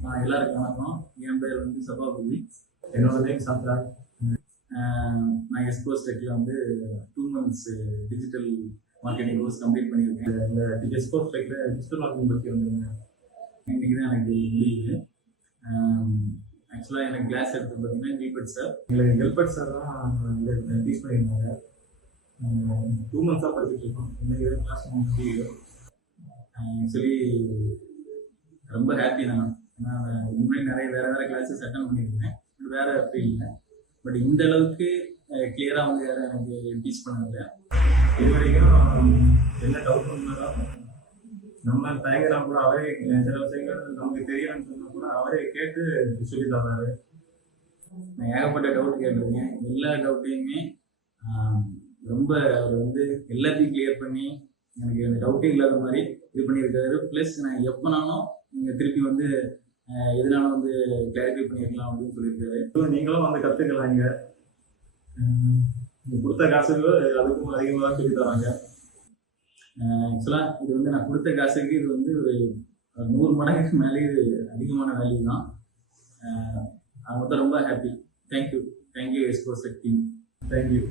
எல்லாருக்கும் வணக்கம். என் பேர் வந்து சபாபதி. என்னோட நேம் சாத்ரா. நான் எஸ்போஸ் டெக்கில் வந்து 2 months digital marketing course complete பண்ணியிருக்கேன். இந்த எஸ்போஸ் டெக்கில் டிஜிட்டல் மார்க்கெட்டிங் பற்றி வந்துருங்க இன்றைக்கி தான் எனக்கு முடியுது. ஆக்சுவலாக எனக்கு கிளாஸ் எடுத்து பார்த்தீங்கன்னா கீபட் சார், எங்களுக்கு கெல்பட் சார் தான் டீச் பண்ணியிருந்தாங்க. 2 months படிச்சுட்டு இருக்கோம். இன்னைக்கு கிளாஸ் முடியுது. ஆக்சுவலி ரொம்ப ஹாப்பி தான். நான் முன்னாடி நிறைய வேறு கிளாஸஸ் அட்டன் பண்ணியிருக்கேன், வேறு ஃபீல்டில். பட் இந்த அளவுக்கு கிளியராக வந்து யாரும் எனக்கு டீச் பண்ணதில்லை. இது வரைக்கும் என்ன டவுட் இருந்தாலும் நம்ம தயங்கினா கூட அவரே சில விஷயங்கள் நமக்கு தெரியலன்னு சொன்னால் கூட அவரே கேட்டு சொல்லி தர்றாரு. நான் ஏகப்பட்ட டவுட் கேட்டிருக்கேன். எல்லா டவுட்டையுமே ரொம்ப அவர் வந்து எல்லாத்தையும் கிளியர் பண்ணி எனக்கு அந்த டவுட்டே இல்லாத மாதிரி இது பண்ணியிருக்காரு. ப்ளஸ் நான் எப்போனாலும் நீங்கள் திருப்பி வந்து எதுனாலும் வந்து கிளாரிஃபை பண்ணியிருக்கலாம் அப்படின்னு சொல்லியிருக்காரு. நீங்களும் வந்து கற்றுக்கலாம். இங்கே கொடுத்த காசுக்கு அதுக்கும் அதிகமாக தான் சொல்லி தராங்க. ஆக்சுவலாக இது வந்து நான் கொடுத்த காசுக்கு இது வந்து ஒரு 100 மடங்குக்கு மேலே இது அதிகமான வேல்யூ தான். அது மொத்தம் ரொம்ப happy. Thank you espouse tech team. Thank you.